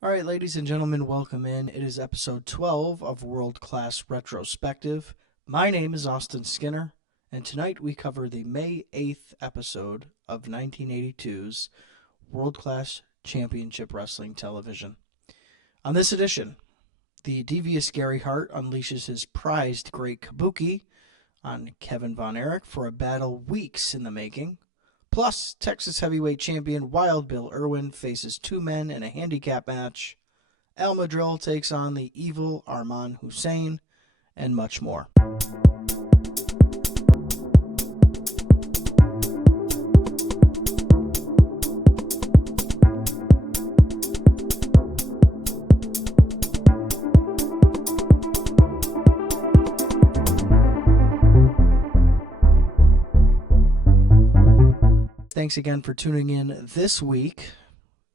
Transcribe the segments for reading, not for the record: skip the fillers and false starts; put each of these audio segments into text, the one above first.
All right, ladies and gentlemen, welcome in. It is episode 12 of World Class Retrospective. My name is Austin Skinner, and tonight we cover the May 8th episode of 1982's World Class Championship Wrestling Television. On this edition, the devious Gary Hart unleashes his prized Great Kabuki on Kevin Von Erich for a battle weeks in the making. Plus, Texas heavyweight champion Wild Bill Irwin faces two men in a handicap match. Madril takes on the evil Arman Hussein, and much more. Thanks again for tuning in this week,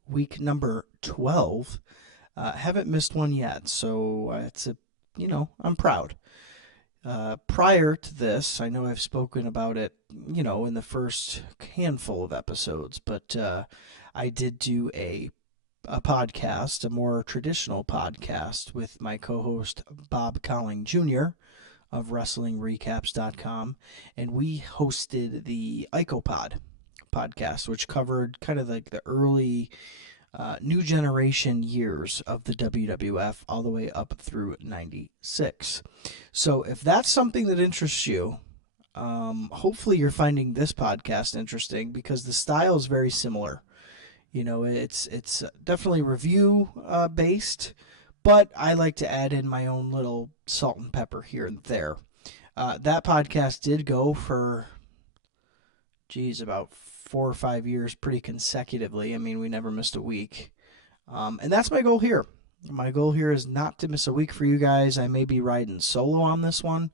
week number 12. Haven't missed one yet, so I'm proud. Prior to this, I know I've spoken about it, in the first handful of episodes, but I did do a podcast, a more traditional podcast with my co-host Bob Colling Jr. of WrestlingRecaps.com, and we hosted the IcoPod podcast, which covered kind of like the early new generation years of the WWF all the way up through 96. So if that's something that interests you, hopefully you're finding this podcast interesting because the style is very similar. It's definitely review based, but I like to add in my own little salt and pepper here and there. That podcast did go for about 4 or 5 years pretty consecutively. I mean, we never missed a week. And that's my goal here. My goal here is not to miss a week for you guys. I may be riding solo on this one,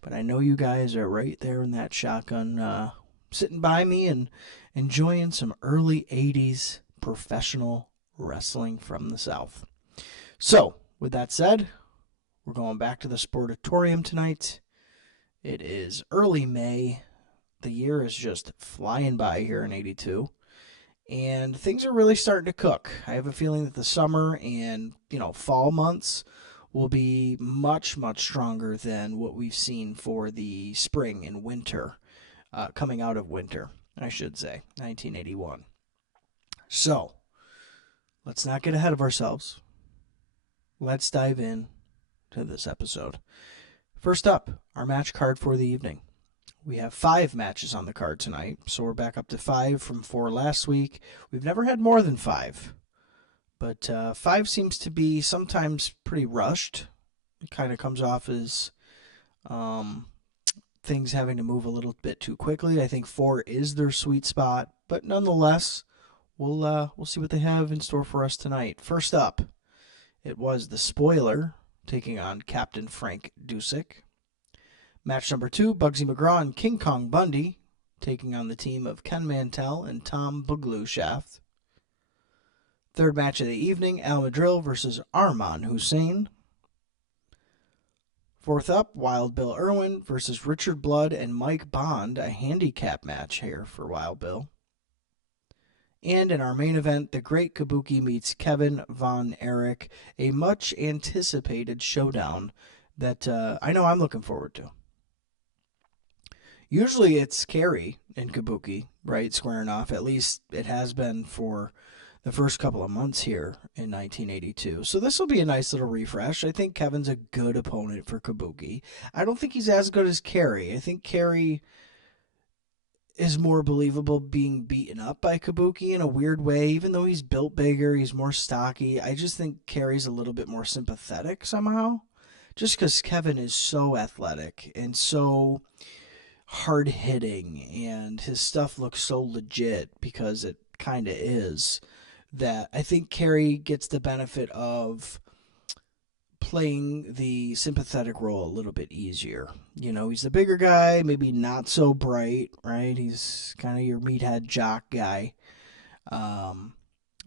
but I know you guys are right there in that shotgun, sitting by me and enjoying some early 80s professional wrestling from the South. So, with that said, we're going back to the Sportatorium tonight. It is early May. The year is just flying by here in 82, and things are really starting to cook. I have a feeling that the summer and, fall months will be much, much stronger than what we've seen for the spring and winter, coming out of winter, I should say, 1981. So, let's not get ahead of ourselves. Let's dive in to this episode. First up, our match card for the evening. We have 5 matches on the card tonight, so we're back up to 5 from 4 last week. We've never had more than 5, but 5 seems to be sometimes pretty rushed. It kind of comes off as things having to move a little bit too quickly. I think 4 is their sweet spot, but nonetheless, we'll see what they have in store for us tonight. First up, it was the Spoiler taking on Captain Frank Dusek. Match number 2, Bugsy McGraw and King Kong Bundy taking on the team of Ken Mantell and Tom Boogaloo Shaft. Third match of the evening, Al Madril versus Arman Hussein. Fourth up, Wild Bill Irwin versus Richard Blood and Mike Bond, a handicap match here for Wild Bill. And in our main event, the Great Kabuki meets Kevin Von Erich, a much anticipated showdown that I know I'm looking forward to. Usually it's Kerry in Kabuki, right, squaring off. At least it has been for the first couple of months here in 1982. So this will be a nice little refresh. I think Kevin's a good opponent for Kabuki. I don't think he's as good as Kerry. I think Kerry is more believable being beaten up by Kabuki in a weird way. Even though he's built bigger, he's more stocky. I just think Kerry's a little bit more sympathetic somehow. Just because Kevin is so athletic and so hard hitting and his stuff looks so legit because it kind of is, that I think Kerry gets the benefit of playing the sympathetic role a little bit easier. He's the bigger guy, maybe not so bright, right? He's kind of your meathead jock guy.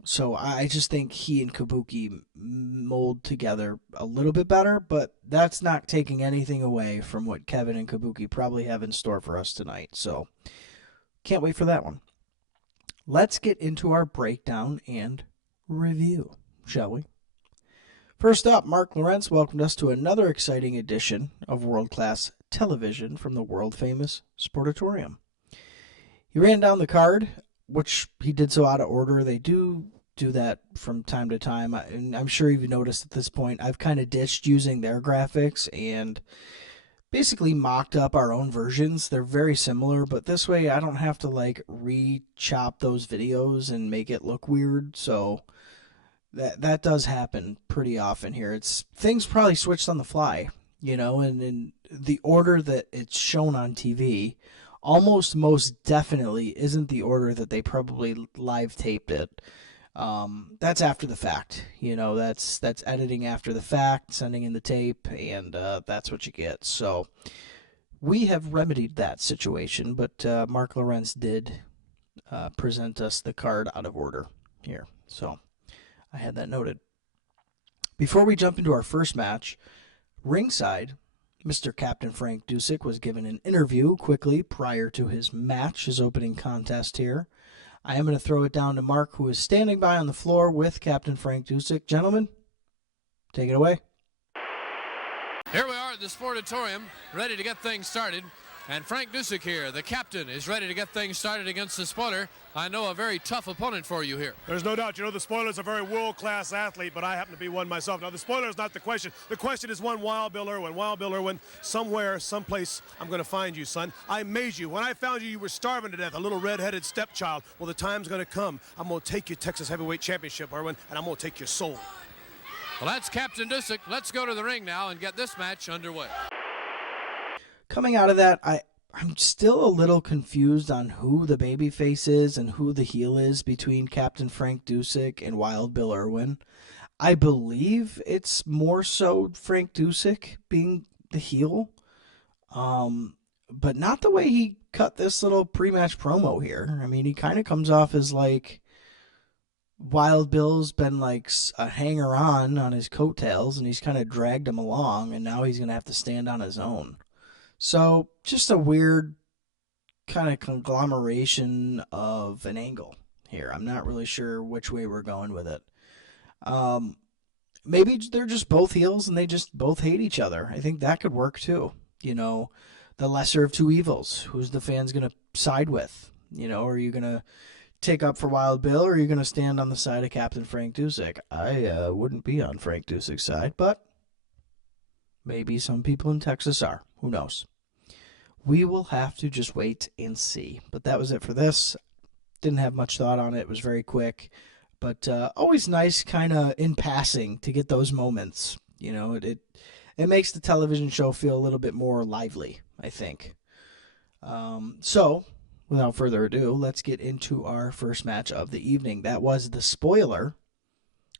So I just think he and Kabuki mold together a little bit better, but that's not taking anything away from what Kevin and Kabuki probably have in store for us tonight. So can't wait for that one. Let's get into our breakdown and review. shall we? First up, Mark Lawrence welcomed us to another exciting edition of world-class television from the world-famous Sportatorium. He ran down the card, which he did so out of order. They do that from time to time, and I'm sure you've noticed at this point, I've kind of ditched using their graphics and basically mocked up our own versions. They're very similar, but this way I don't have to like re-chop those videos and make it look weird, so that does happen pretty often here. It's things probably switched on the fly, and in the order that it's shown on TV almost most definitely isn't the order that they probably live taped it. That's after the fact, that's editing after the fact, sending in the tape, and that's what you get. So we have remedied that situation, but Mark Lawrence did present us the card out of order here. So I had that noted. Before we jump into our first match, ringside, Mr. Captain Frank Dusek was given an interview quickly prior to his match, his opening contest here. I am going to throw it down to Mark, who is standing by on the floor with Captain Frank Dusek. Gentlemen, take it away. Here we are at the Sportatorium, ready to get things started. And Frank Dusek here, the captain, is ready to get things started against the Spoiler. I know a very tough opponent for you here. There's no doubt. The Spoiler's a very world-class athlete, but I happen to be one myself. Now, the Spoiler is not the question. The question is one Wild Bill Irwin. Wild Bill Irwin, somewhere, someplace, I'm going to find you, son. I made you. When I found you, you were starving to death, a little red-headed stepchild. Well, the time's going to come. I'm going to take your Texas Heavyweight Championship, Irwin, and I'm going to take your soul. Well, that's Captain Dusek. Let's go to the ring now and get this match underway. Coming out of that, I'm still a little confused on who the babyface is and who the heel is between Captain Frank Dusek and Wild Bill Irwin. I believe it's more so Frank Dusek being the heel, but not the way he cut this little pre-match promo here. I mean, he kind of comes off as like Wild Bill's been like a hanger-on on his coattails, and he's kind of dragged him along, and now he's going to have to stand on his own. So just a weird kind of conglomeration of an angle here. I'm not really sure which way we're going with it. Maybe they're just both heels and they just both hate each other. I think that could work too. The lesser of two evils. Who's the fans going to side with? Are you going to take up for Wild Bill, or are you going to stand on the side of Captain Frank Dusek? I wouldn't be on Frank Dusek's side, but maybe some people in Texas are. Who knows? We will have to just wait and see. But that was it for this. Didn't have much thought on it. It was very quick. But always nice kind of in passing to get those moments. It makes the television show feel a little bit more lively, I think. So, without further ado, let's get into our first match of the evening. That was the Spoiler,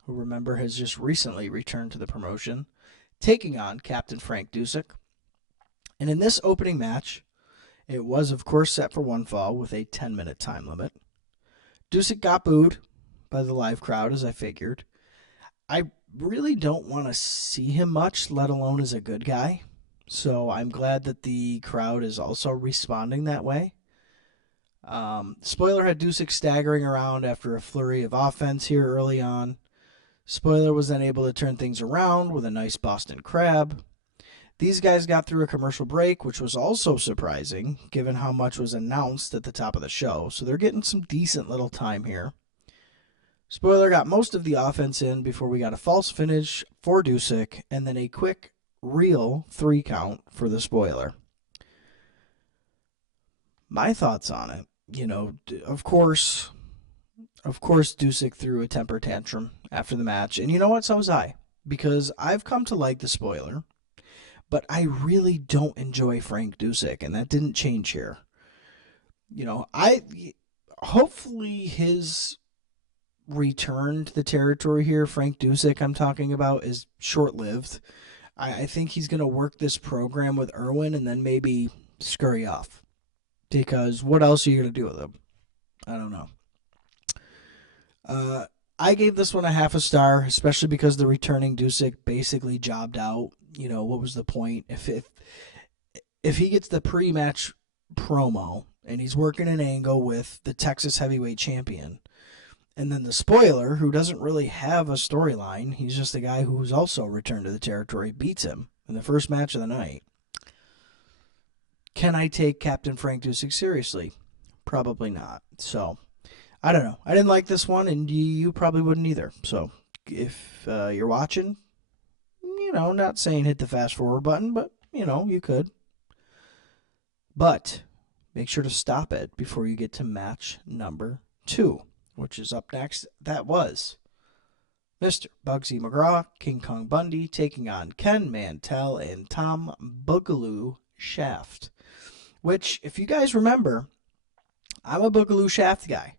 who, remember, has just recently returned to the promotion, taking on Captain Frank Dusek. And in this opening match, it was, of course, set for one fall with a 10-minute time limit. Dusek got booed by the live crowd, as I figured. I really don't want to see him much, let alone as a good guy. So I'm glad that the crowd is also responding that way. Spoiler had Dusek staggering around after a flurry of offense here early on. Spoiler was then able to turn things around with a nice Boston Crab. These guys got through a commercial break, which was also surprising, given how much was announced at the top of the show. So they're getting some decent little time here. Spoiler got most of the offense in before we got a false finish for Dusek, and then a quick, real 3 count for the Spoiler. My thoughts on it, of course, Dusek threw a temper tantrum after the match. And you know what? So was I. Because I've come to like the Spoiler. But I really don't enjoy Frank Dusek, and that didn't change here. Hopefully his return to the territory here, Frank Dusek I'm talking about, is short-lived. I think he's going to work this program with Irwin and then maybe scurry off. Because what else are you going to do with him? I don't know. I gave this one a half a star, especially because the returning Dusek basically jobbed out. What was the point? If he gets the pre-match promo and he's working an angle with the Texas Heavyweight Champion, And then the spoiler, who doesn't really have a storyline, he's just a guy who's also returned to the territory, beats him in the first match of the night. Can I take Captain Frank Dusek seriously? Probably not. So, I don't know. I didn't like this one, and you probably wouldn't either. So, if you're watching, not saying hit the fast forward button, but, you could. But make sure to stop it before you get to match number 2, which is up next. That was Mr. Bugsy McGraw, King Kong Bundy, taking on Ken Mantell and Tom Boogaloo Shaft. Which, if you guys remember, I'm a Boogaloo Shaft guy.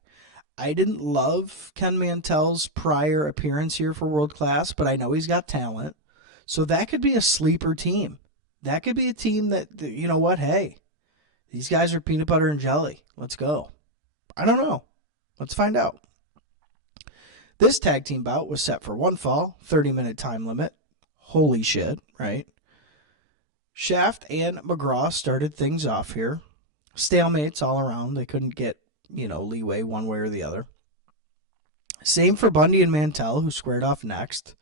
I didn't love Ken Mantell's prior appearance here for World Class, but I know he's got talent. So that could be a sleeper team. That could be a team that, you know what, hey, these guys are peanut butter and jelly. Let's go. I don't know. Let's find out. This tag team bout was set for one fall, 30-minute time limit. Holy shit, right? Shaft and McGraw started things off here. Stalemates all around. They couldn't get, leeway one way or the other. Same for Bundy and Mantell, who squared off next.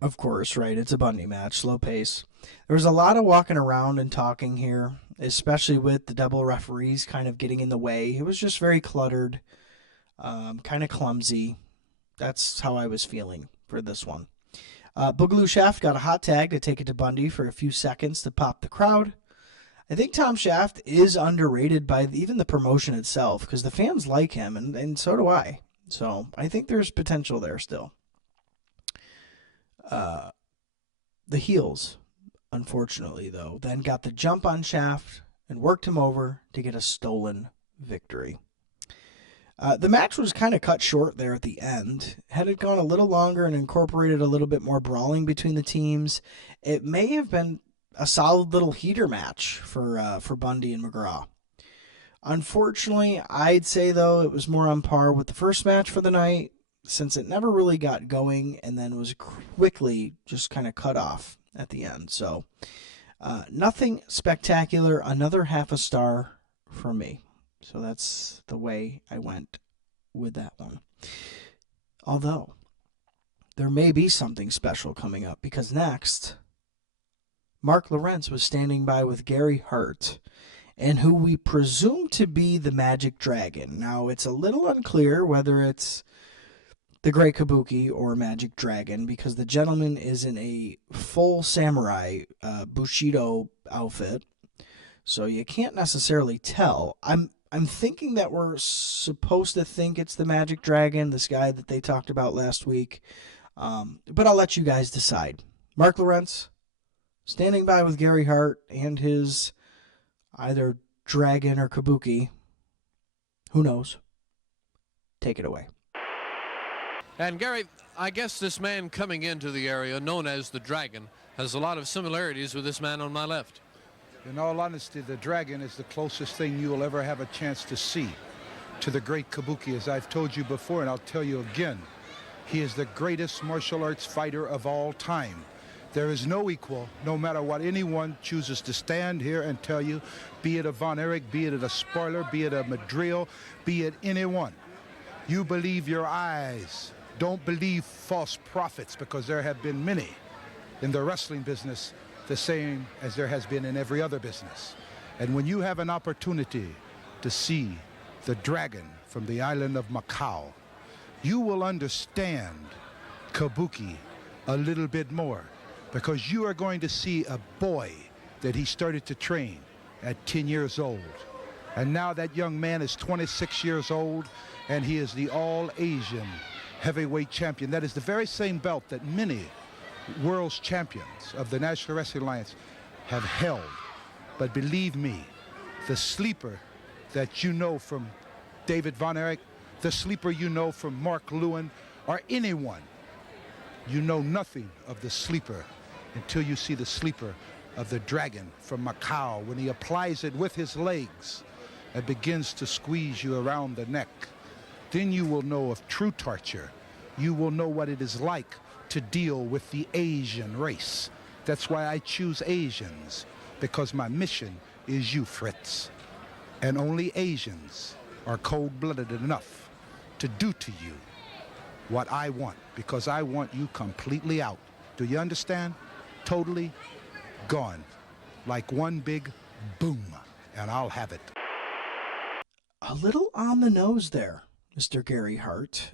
Of course, right? It's a Bundy match, slow pace. There was a lot of walking around and talking here, especially with the double referees kind of getting in the way. It was just very cluttered, kind of clumsy. That's how I was feeling for this one. Boogaloo Shaft got a hot tag to take it to Bundy for a few seconds to pop the crowd. I think Tom Shaft is underrated by even the promotion itself because the fans like him, and so do I. So I think there's potential there still. The heels, unfortunately, though, then got the jump on Shaft and worked him over to get a stolen victory. The match was kind of cut short there at the end. Had it gone a little longer and incorporated a little bit more brawling between the teams, it may have been a solid little heater match for Bundy and McGraw. Unfortunately, I'd say, though, it was more on par with the first match for the night, since it never really got going and then was quickly just kind of cut off at the end. So, nothing spectacular. Another half a star for me. So that's the way I went with that one. Although, there may be something special coming up, because next, Mark Lawrence was standing by with Gary Hart, and who we presume to be the Magic Dragon. Now, it's a little unclear whether it's the Great Kabuki or Magic Dragon, because the gentleman is in a full samurai Bushido outfit, so you can't necessarily tell. I'm thinking that we're supposed to think it's the Magic Dragon, this guy that they talked about last week, but I'll let you guys decide. Mark Lawrence standing by with Gary Hart and his either dragon or Kabuki. Who knows? Take it away. And Gary, I guess this man coming into the area, known as the Dragon, has a lot of similarities with this man on my left. In all honesty, the Dragon is the closest thing you will ever have a chance to see to the Great Kabuki, as I've told you before, and I'll tell you again. He is the greatest martial arts fighter of all time. There is no equal, no matter what anyone chooses to stand here and tell you, be it a Von Erich, be it a Spoiler, be it a Madril, be it anyone. You believe your eyes. Don't believe false prophets, because there have been many in the wrestling business, the same as there has been in every other business. And when you have an opportunity to see the Dragon from the island of Macau, you will understand Kabuki a little bit more, because you are going to see a boy that he started to train at 10 years old. And now that young man is 26 years old, and he is the all-Asian heavyweight champion. That is the very same belt that many world's champions of the National Wrestling Alliance have held. But believe me, the sleeper that you know from David Von Erich, the sleeper you know from Mark Lewin, or anyone, you know nothing of the sleeper until you see the sleeper of the Dragon from Macau, when he applies it with his legs and begins to squeeze you around the neck. Then you will know of true torture. You will know what it is like to deal with the Asian race. That's why I choose Asians, because my mission is you, Fritz. And only Asians are cold-blooded enough to do to you what I want, because I want you completely out. Do you understand? Totally gone. Like one big boom, and I'll have it. A little on the nose there, Mr. Gary Hart.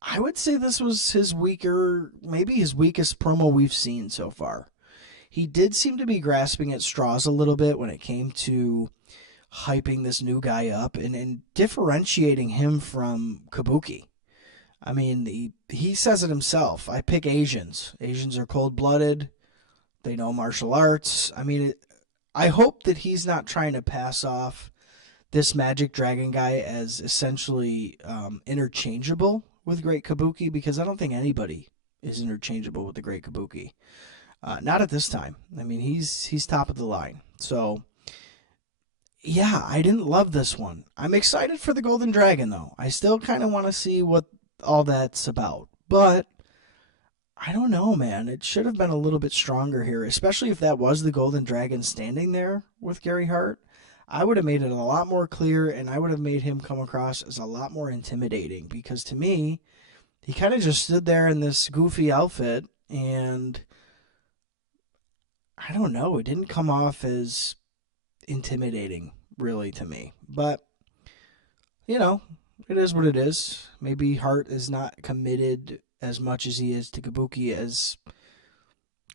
I would say this was his maybe his weakest promo we've seen so far. He did seem to be grasping at straws a little bit when it came to hyping this new guy up and differentiating him from Kabuki. I mean, he says it himself. I pick Asians. Asians are cold-blooded. They know martial arts. I mean, I hope that he's not trying to pass off this Magic Dragon guy as essentially interchangeable with Great Kabuki, because I don't think anybody is interchangeable with the Great Kabuki. Not at this time. I mean, he's top of the line. So, yeah, I didn't love this one. I'm excited for the Golden Dragon, though. I still kind of want to see what all that's about. But I don't know, man. It should have been a little bit stronger here, especially if that was the Golden Dragon standing there with Gary Hart. I would have made it a lot more clear, and I would have made him come across as a lot more intimidating, because to me, he kind of just stood there in this goofy outfit, and I don't know, it didn't come off as intimidating, really, to me. But, you know, it is what it is. Maybe Hart is not committed as much as he is to Kabuki as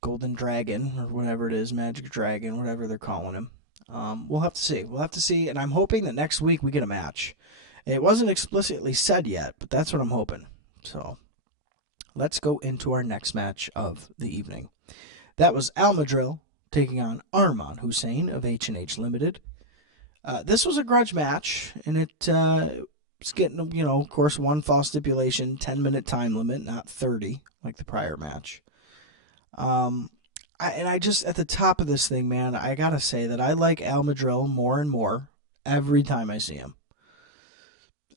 Golden Dragon, or whatever it is, Magic Dragon, whatever they're calling him. We'll have to see. We'll have to see, and I'm hoping that next week we get a match. It wasn't explicitly said yet, but that's what I'm hoping. So, let's go into our next match of the evening. That was Madril taking on Arman Hussein of H&H Limited. This was a grudge match, and it was getting, of course, one fall stipulation, 10-minute time limit, not 30, like the prior match. I just, at the top of this thing, man, I gotta say that I like Madril more and more every time I see him.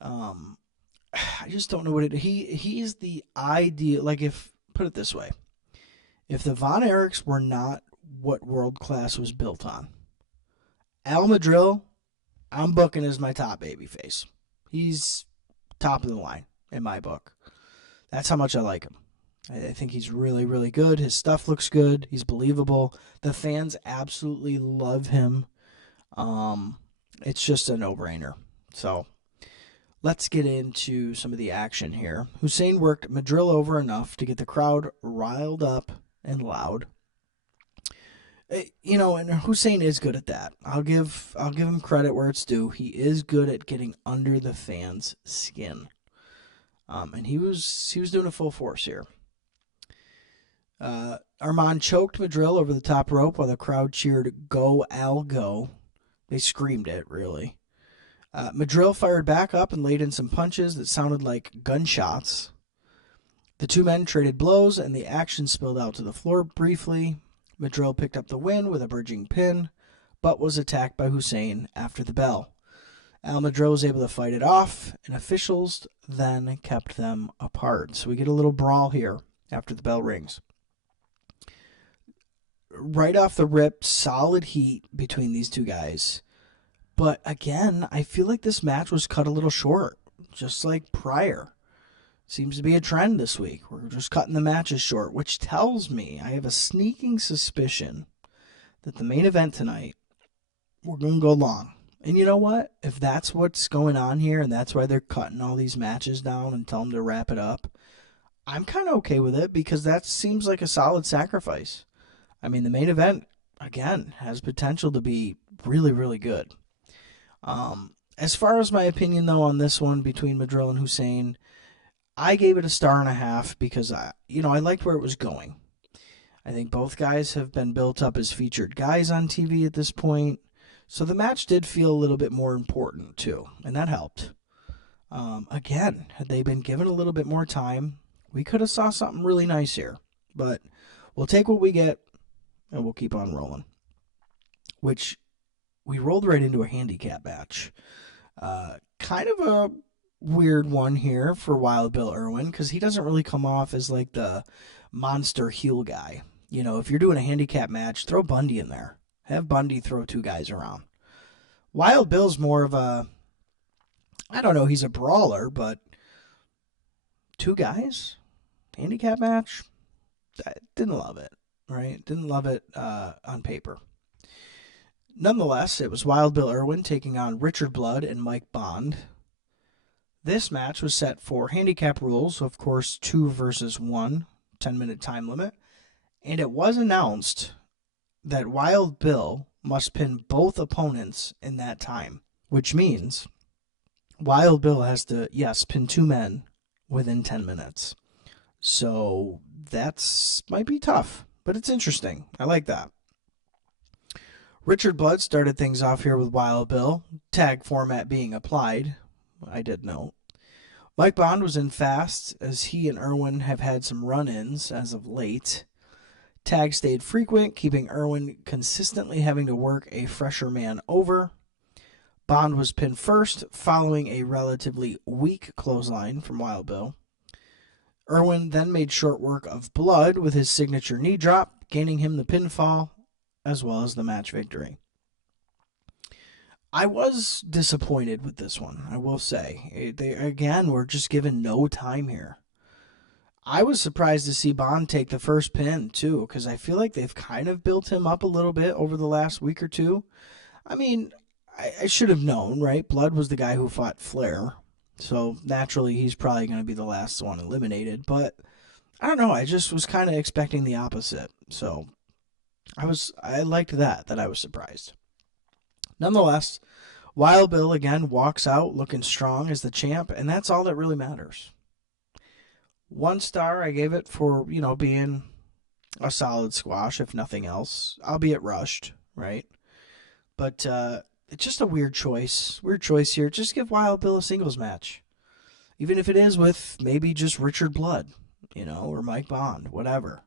I just don't know what he's the ideal, like, put it this way, if the Von Erichs were not what World Class was built on, Madril, I'm booking as my top babyface. He's top of the line in my book. That's how much I like him. I think he's really, really good. His stuff looks good. He's believable. The fans absolutely love him. It's just a no-brainer. So, let's get into some of the action here. Hussein worked Madril over enough to get the crowd riled up and loud. And Hussein is good at that. I'll give him credit where it's due. He is good at getting under the fans' skin. And he was doing a full force here. Arman choked Madril over the top rope while the crowd cheered, "Go, Al, go." They screamed it, really. Madril fired back up and laid in some punches that sounded like gunshots. The two men traded blows, and the action spilled out to the floor briefly. Madril picked up the win with a bridging pin, but was attacked by Hussein after the bell. Madril was able to fight it off, and officials then kept them apart. So we get a little brawl here after the bell rings. Right off the rip, solid heat between these two guys. But again, I feel like this match was cut a little short, just like prior. Seems to be a trend this week. We're just cutting the matches short, which tells me I have a sneaking suspicion that the main event tonight, we're going to go long. And you know what? If that's what's going on here, and that's why they're cutting all these matches down and tell them to wrap it up, I'm kind of okay with it, because that seems like a solid sacrifice. I mean, the main event, again, has potential to be really, really good. As far as my opinion, though, on this one between Madril and Hussein, I gave it a 1.5 stars because I liked where it was going. I think both guys have been built up as featured guys on TV at this point, so the match did feel a little bit more important too, and that helped. Again, had they been given a little bit more time, we could have saw something really nice here, but we'll take what we get, and we'll keep on rolling. Which, we rolled right into a handicap match. Kind of a weird one here for Wild Bill Irwin, because he doesn't really come off as like the monster heel guy. If you're doing a handicap match, throw Bundy in there. Have Bundy throw two guys around. Wild Bill's more of a, I don't know, he's a brawler, but two guys, handicap match. I didn't love it, right? Didn't love it on paper. Nonetheless, it was Wild Bill Irwin taking on Richard Blood and Mike Bond. This match was set for handicap rules, of course, 2 versus 1, 10-minute time limit. And it was announced that Wild Bill must pin both opponents in that time, which means Wild Bill has to, yes, pin 2 men within 10 minutes. So that's might be tough, but it's interesting. I like that. Richard Blood started things off here with Wild Bill, tag format being applied. I did note. Mike Bond was in fast, as he and Irwin have had some run-ins as of late. Tag stayed frequent, keeping Irwin consistently having to work a fresher man over. Bond was pinned first, following a relatively weak clothesline from Wild Bill. Irwin then made short work of Blood with his signature knee drop, gaining him the pinfall, as well as the match victory. I was disappointed with this one, I will say. They, again, were just given no time here. I was surprised to see Bond take the first pin, too, because I feel like they've kind of built him up a little bit over the last week or two. I mean, I should have known, right? Blood was the guy who fought Flair, so naturally he's probably going to be the last one eliminated, but I don't know, I just was kind of expecting the opposite, so I liked that I was surprised. Nonetheless, Wild Bill again walks out looking strong as the champ, and that's all that really matters. 1 star I gave it for, being a solid squash, if nothing else, albeit rushed, right? But it's just a weird choice here. Just give Wild Bill a singles match, even if it is with maybe just Richard Blood, or Mike Bond, whatever.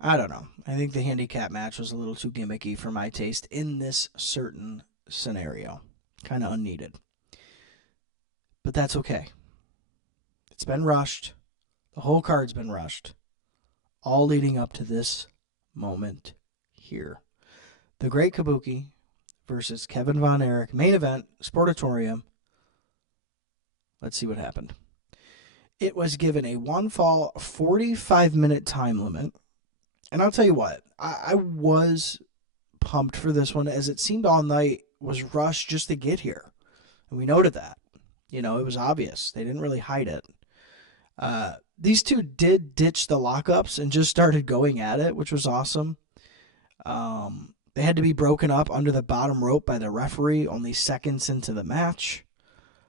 I don't know. I think the handicap match was a little too gimmicky for my taste in this certain scenario. Kind of unneeded. But that's okay. It's been rushed. The whole card's been rushed. All leading up to this moment here. The Great Kabuki versus Kevin Von Erich. Main event, Sportatorium. Let's see what happened. It was given a 1-fall, 45-minute time limit. And I'll tell you what, I was pumped for this one, as it seemed all night was rushed just to get here. And we noted that. It was obvious. They didn't really hide it. These two did ditch the lockups and just started going at it, which was awesome. They had to be broken up under the bottom rope by the referee only seconds into the match.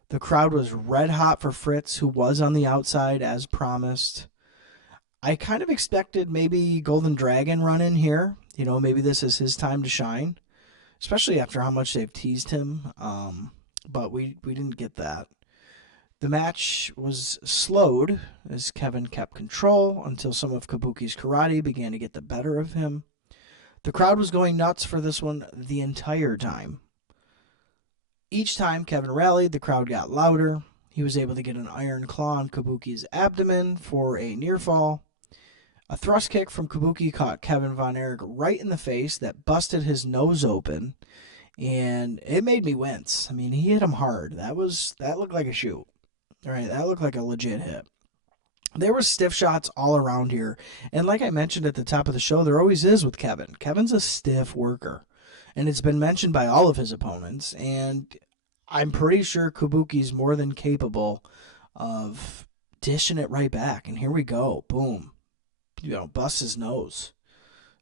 The crowd was red hot for Fritz, who was on the outside as promised. I kind of expected maybe Golden Dragon run in here. Maybe this is his time to shine, especially after how much they've teased him. But we didn't get that. The match was slowed as Kevin kept control until some of Kabuki's karate began to get the better of him. The crowd was going nuts for this one the entire time. Each time Kevin rallied, the crowd got louder. He was able to get an iron claw on Kabuki's abdomen for a near fall. A thrust kick from Kabuki caught Kevin Von Erich right in the face that busted his nose open, and it made me wince. I mean, he hit him hard. That looked like a shoot. All right, that looked like a legit hit. There were stiff shots all around here, and like I mentioned at the top of the show, there always is with Kevin. Kevin's a stiff worker, and it's been mentioned by all of his opponents, and I'm pretty sure Kabuki's more than capable of dishing it right back, and here we go. Boom. Bust his nose.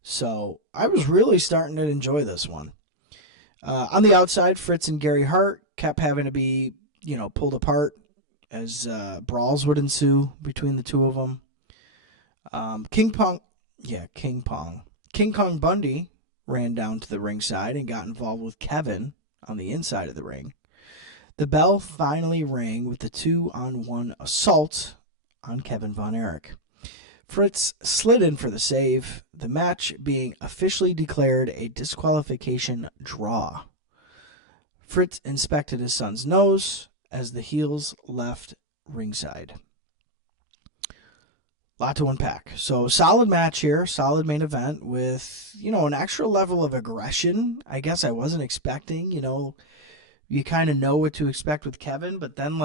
So I was really starting to enjoy this one. On the outside, Fritz and Gary Hart kept having to be, pulled apart as brawls would ensue between the two of them. King Kong Bundy ran down to the ringside and got involved with Kevin on the inside of the ring. The bell finally rang with the 2-on-1 assault on Kevin Von Erich. Fritz slid in for the save, the match being officially declared a disqualification draw. Fritz inspected his son's nose as the heels left ringside. Lot to unpack. So solid match here, solid main event with, an extra level of aggression. I guess I wasn't expecting, you kind of know what to expect with Kevin, but then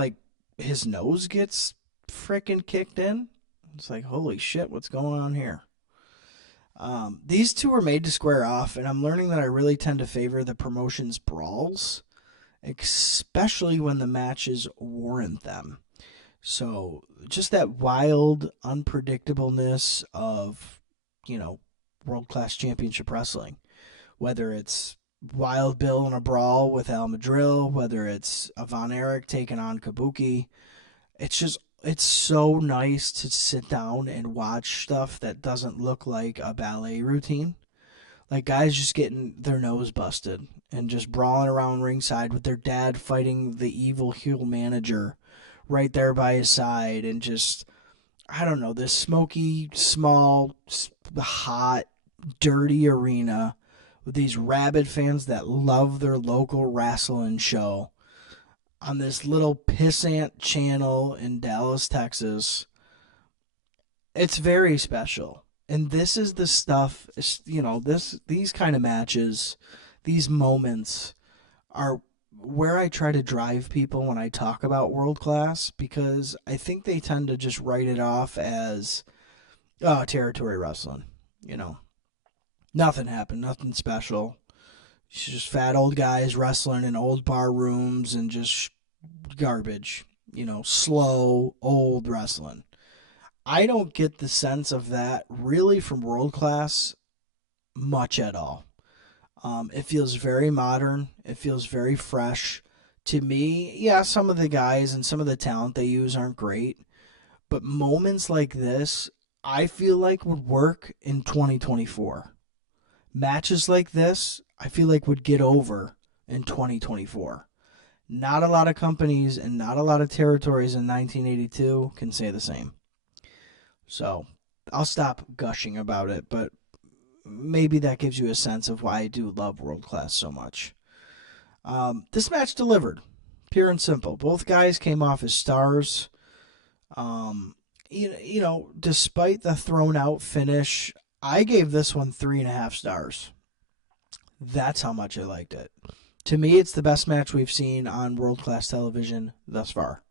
his nose gets frickin' kicked in. It's like, holy shit, what's going on here? These two were made to square off, and I'm learning that I really tend to favor the promotion's brawls, especially when the matches warrant them. So just that wild unpredictableness of, world-class championship wrestling. Whether it's Wild Bill in a brawl with Al Madril, whether it's a Von Erich taking on Kabuki, it's so nice to sit down and watch stuff that doesn't look like a ballet routine. Like guys just getting their nose busted and just brawling around ringside with their dad fighting the evil heel manager right there by his side, and just, I don't know, this smoky, small, hot, dirty arena with these rabid fans that love their local wrestling show on this little pissant channel in Dallas, Texas. It's very special. And this is the stuff, these kind of matches, these moments are where I try to drive people when I talk about world class, because I think they tend to just write it off as, territory wrestling. Nothing happened, nothing special. It's just fat old guys wrestling in old bar rooms and just garbage, slow, old wrestling. I don't get the sense of that really from world class much at all. It feels very modern. It feels very fresh. To me, yeah, some of the guys and some of the talent they use aren't great, but moments like this, I feel like would work in 2024. Matches like this, I feel like would get over in 2024. Not a lot of companies and not a lot of territories in 1982 can say the same. So I'll stop gushing about it, but maybe that gives you a sense of why I do love world class so much. This match delivered, pure and simple. Both guys came off as stars. Despite the thrown out finish, I gave this one 3.5 stars. That's how much I liked it. To me, it's the best match we've seen on world class television thus far.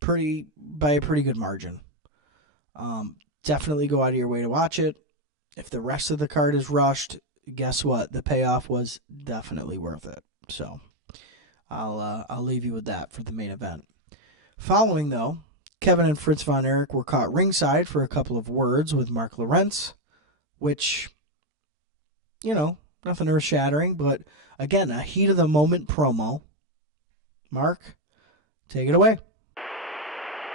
By a pretty good margin. Definitely go out of your way to watch it. If the rest of the card is rushed, guess what? The payoff was definitely worth it. So I'll leave you with that for the main event. Following, though, Kevin and Fritz Von Erich were caught ringside for a couple of words with Mark Lawrence, which, nothing earth-shattering, but again, a heat-of-the-moment promo. Mark, take it away.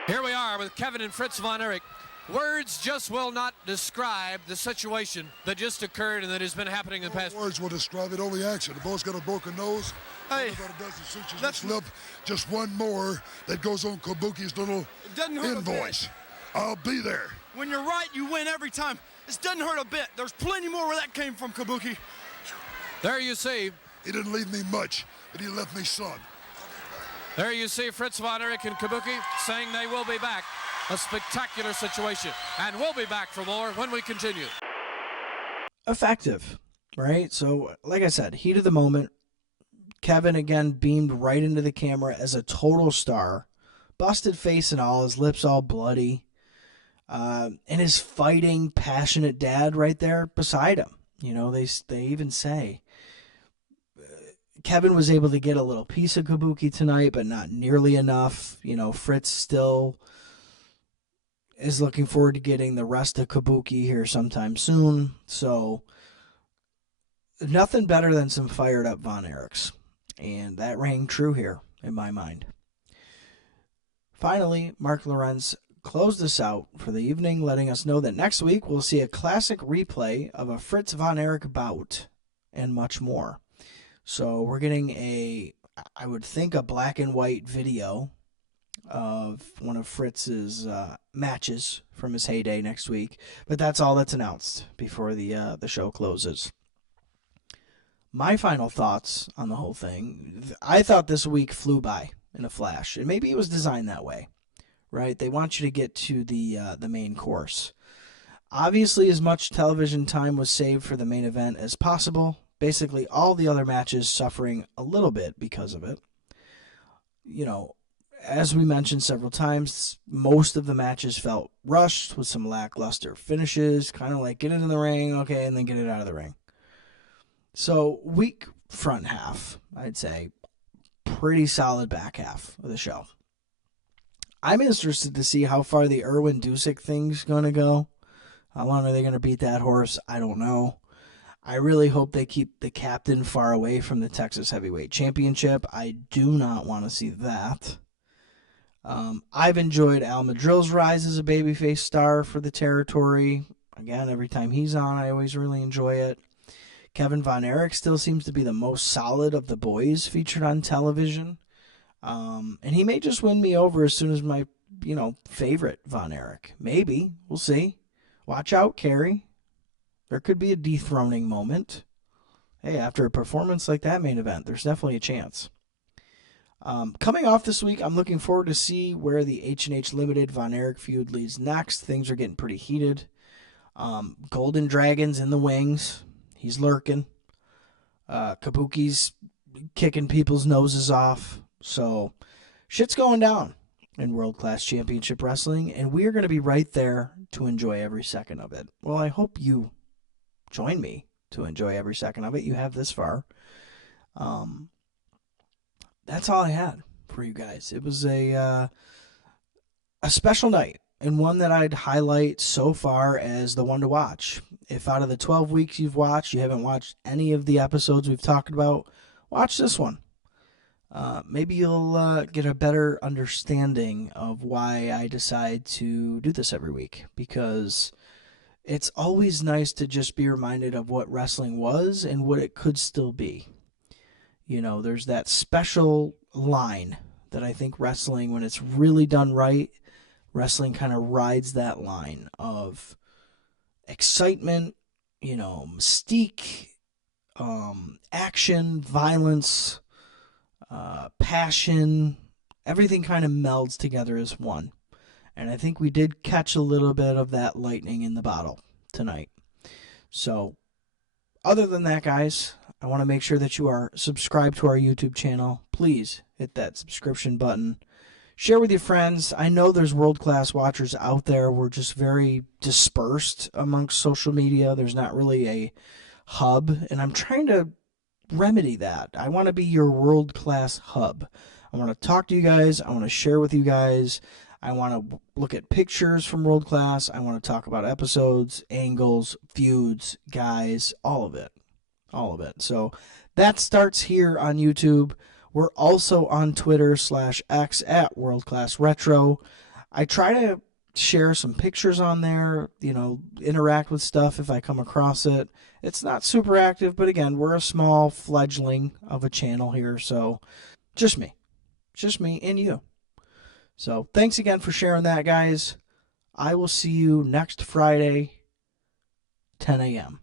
Here we are with Kevin and Fritz Von Erich. Words just will not describe the situation that just occurred and that has been happening in the past. Words will describe it, only action. The boy's got a broken nose. Hey, about a dozen sutures in his lip. Just one more that goes on Kabuki's little invoice. I'll be there. When you're right, you win every time. This doesn't hurt a bit. There's plenty more where that came from, Kabuki. There you see. He didn't leave me much, but he left me son. There you see Fritz Von Erich and Kabuki saying they will be back. A spectacular situation. And we'll be back for more when we continue. Effective, right? So, like I said, heat of the moment. Kevin again beamed right into the camera as a total star. Busted face and all, his lips all bloody. And his fighting, passionate dad right there beside him. They even say Kevin was able to get a little piece of Kabuki tonight, but not nearly enough. Fritz still is looking forward to getting the rest of Kabuki here sometime soon. So nothing better than some fired up Von Erichs. And that rang true here in my mind. Finally, Mark Lawrence closed us out for the evening, letting us know that next week we'll see a classic replay of a Fritz Von Erich bout and much more. So we're getting I would think a black and white video of one of Fritz's matches from his heyday next week. But that's all that's announced before the show closes. My final thoughts on the whole thing. I thought this week flew by in a flash. And maybe it was designed that way, right? They want you to get to the main course. Obviously, as much television time was saved for the main event as possible. Basically, all the other matches suffering a little bit because of it. as we mentioned several times, most of the matches felt rushed with some lackluster finishes, kind of like get it in the ring, okay, and then get it out of the ring. So weak front half, I'd say. Pretty solid back half of the show. I'm interested to see how far the Irwin Dusick thing's going to go. How long are they going to beat that horse? I don't know. I really hope they keep the captain far away from the Texas Heavyweight Championship. I do not want to see that. I've enjoyed Al Madril's rise as a babyface star for the territory. Again, every time he's on, I always really enjoy it. Kevin Von Erich still seems to be the most solid of the boys featured on television. And he may just win me over as soon as my, favorite Von Erich. Maybe. We'll see. Watch out, Carrie. There could be a dethroning moment. Hey, after a performance like that main event, there's definitely a chance. Coming off this week, I'm looking forward to see where the H&H Limited Von Erich feud leads next. Things are getting pretty heated. Golden Dragon's in the wings. He's lurking. Kabuki's kicking people's noses off. So, shit's going down in World Class Championship Wrestling, and we are going to be right there to enjoy every second of it. Well, I hope you join me to enjoy every second of it. You have this far. That's all I had for you guys. It was a special night, and one that I'd highlight so far as the one to watch. If out of the 12 weeks you've watched, you haven't watched any of the episodes we've talked about, watch this one. Maybe you'll get a better understanding of why I decide to do this every week, because it's always nice to just be reminded of what wrestling was and what it could still be. There's that special line that I think wrestling, when it's really done right, wrestling kind of rides that line of excitement, mystique, action, violence, passion. Everything kind of melds together as one. And I think we did catch a little bit of that lightning in the bottle tonight. So, other than that, guys, I want to make sure that you are subscribed to our YouTube channel. Please hit that subscription button. Share with your friends. I know there's world-class watchers out there. We're just very dispersed amongst social media. There's not really a hub, and I'm trying to remedy that. I want to be your world-class hub. I want to talk to you guys. I want to share with you guys. I want to look at pictures from World Class. I want to talk about episodes, angles, feuds, guys, all of it. All of it. So that starts here on YouTube. We're also on Twitter/X at World Class Retro. I try to share some pictures on there, interact with stuff if I come across it. It's not super active, but again, we're a small fledgling of a channel here, so just me and you. So thanks again for sharing that, guys. I will see you next Friday, 10 a.m.